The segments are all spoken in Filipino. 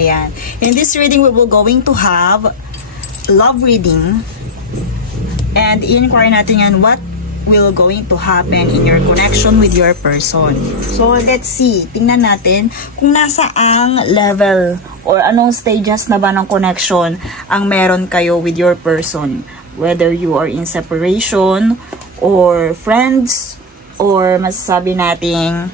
Ayan. In this reading, we will going to have love reading. And i-inquire natin yan what will going to happen in your connection with your person. So, let's see. Tingnan natin kung nasa ang level or anong stages na ba ng connection ang meron kayo with your person. Whether you are in separation or friends or masasabi nating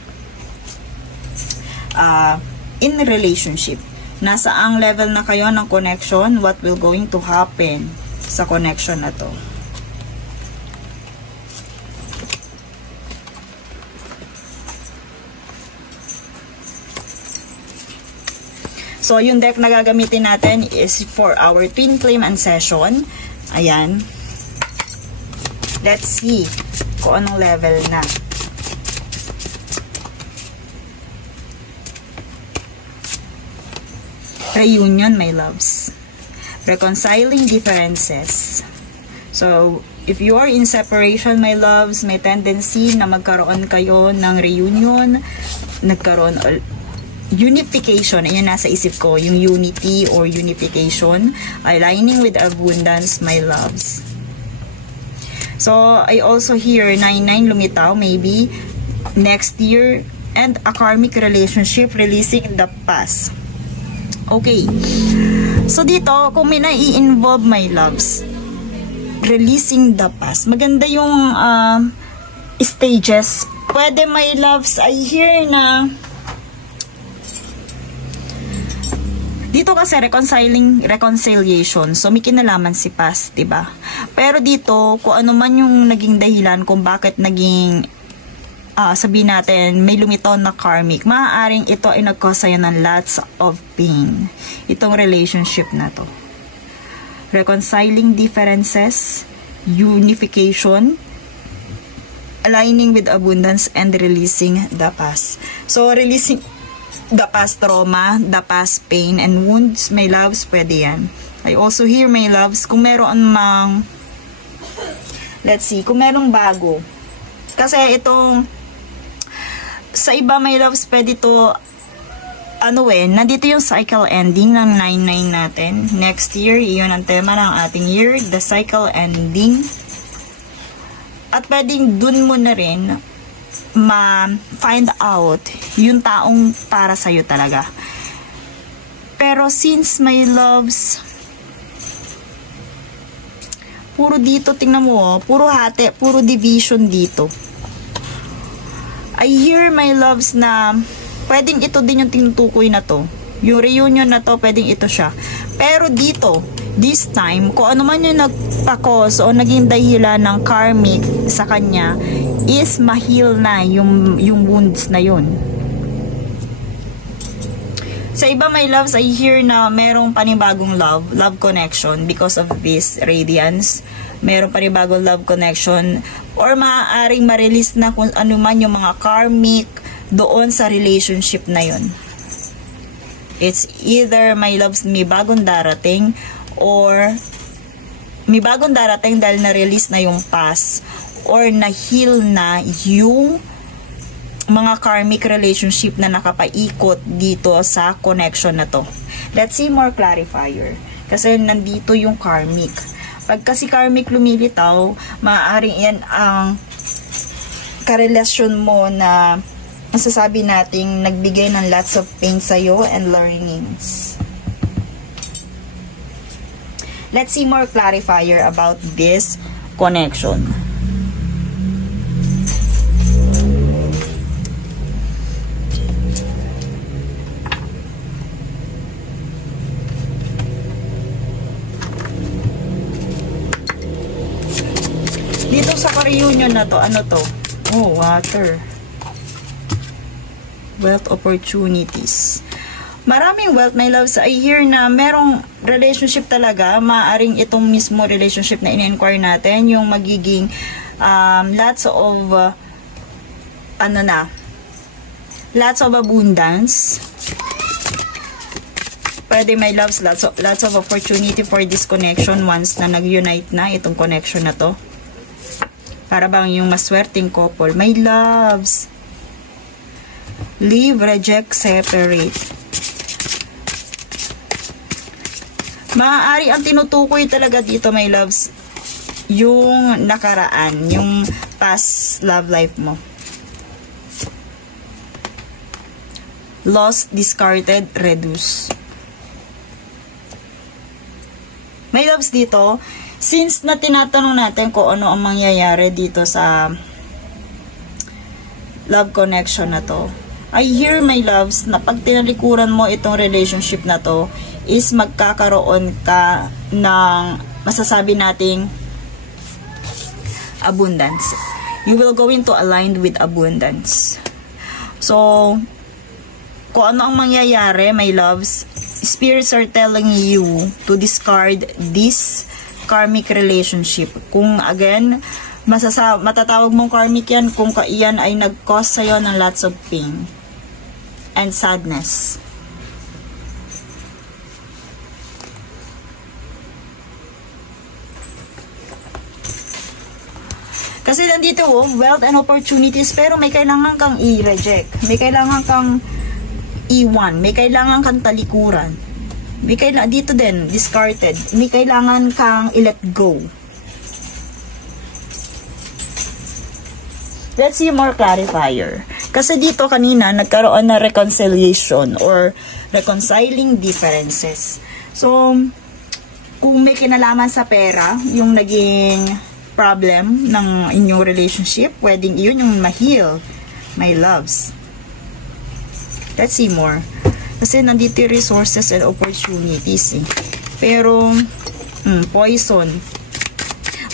in relationship. Nasa ang level na kayo ng connection, what will going to happen sa connection na to. So, yung deck na gagamitin natin is for our twin flame and session. Ayan. Let's see kung anong level na. Reunion, my loves. Reconciling differences. So, if you are in separation, my loves, may tendency na magkaroon kayo ng reunion, nagkaroon unification, ayan nasa isip ko, yung unity or unification, aligning with abundance, my loves. So, I also hear 99 lumitaw, maybe next year, and a karmic relationship releasing the past. Okay. So, dito, kung may nai-involve, my loves, releasing the past. Maganda yung stages. Pwede, my loves, I hear na dito kasi reconciliation. So, may kinalaman si past, diba? Pero dito, kung ano man yung naging dahilan kung bakit naging, sabihin natin, may lumitaw na karmic, maaaring ito ay nag-cause sa'yo ng lots of pain. Itong relationship na to. Reconciling differences, unification, aligning with abundance, and releasing the past. So, releasing the past trauma, the past pain and wounds, my loves, pwede yan. I also hear, my loves, kung meron mang, let's see, kung merong bago. Kasi itong, sa iba, my loves, pwede to, nandito yung cycle ending ng 99 natin. Next year, iyon ang tema ng ating year, the cycle ending. At pwedeng dun mo na rin, ma-find out yung taong para sa'yo talaga. Pero since my loves, puro dito, tingnan mo, puro hati, puro division dito. I hear, my loves, na pwedeng ito din yung tinutukoy na to. Yung reunion na to, pwedeng ito siya. Pero dito, this time, kung ano man yung nagpakos o naging dahilan ng karmic sa kanya, is ma-heal na yung wounds na yun. Sa iba, my loves, I hear na merong panibagong love connection because of this radiance. Merong panibagong love connection or maaaring ma-release na kung ano man yung mga karmic doon sa relationship na yun. It's either, my loves, may bagong darating or may bagong darating dahil na-release na yung past or na-heal na yung mga karmic relationship na nakapaikot dito sa connection na to. Let's see more clarifier. Kasi nandito yung karmic. Pag kasi karmic lumilitaw, maaaring yan ang karelasyon mo na masasabi nating nagbigay ng lots of pain sa'yo and learnings. Let's see more clarifier about this connection. Dito sa reunion na to, ano to? Oh, water. Wealth opportunities. Maraming wealth, my loves. I hear na merong relationship talaga. Maaring itong mismo relationship na in-inquire natin, yung magiging lots of lots of abundance. Pwede, my loves, lots of opportunity for this connection once na nag-unite na itong connection na to. Para bang yung maswerteng couple. My loves, leave, reject, separate. Maaari ang tinutukoy talaga dito, my loves, yung nakaraan, yung past love life mo. Lost, discarded, reduce. My loves, dito, since na tinatanong natin kung ano ang mangyayari dito sa love connection na to, I hear, my loves, na pag tinalikuran mo itong relationship na to, is magkakaroon ka ng masasabi nating abundance. You will go into aligned with abundance. So, kung ano ang mangyayari, my loves, spirits are telling you to discard this karmic relationship. Kung again, matatawag mong karmic yan kung iyan ay nag-cause sa'yo ng lots of pain and sadness. Kasi nandito, wealth and opportunities, pero may kailangan kang i-reject. May kailangan kang iwan. May kailangan kang talikuran. May kailangan, dito din, discarded. May kailangan kang i-let go. Let's see more clarifier. Kasi dito kanina, nagkaroon na reconciliation or reconciling differences. So, kung may kinalaman sa pera, yung naging problem ng inyong relationship, pwedeng yun yung ma-heal, my loves. Let's see more. Kasi nandito yung resources and opportunities. Pero, poison.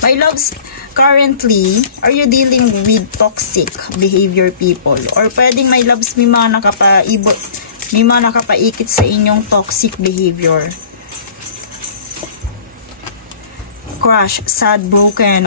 My loves, currently, are you dealing with toxic behavior people? Or pwedeng, my loves, may mga nakapaikit sa inyong toxic behavior. Crush, sad, broken,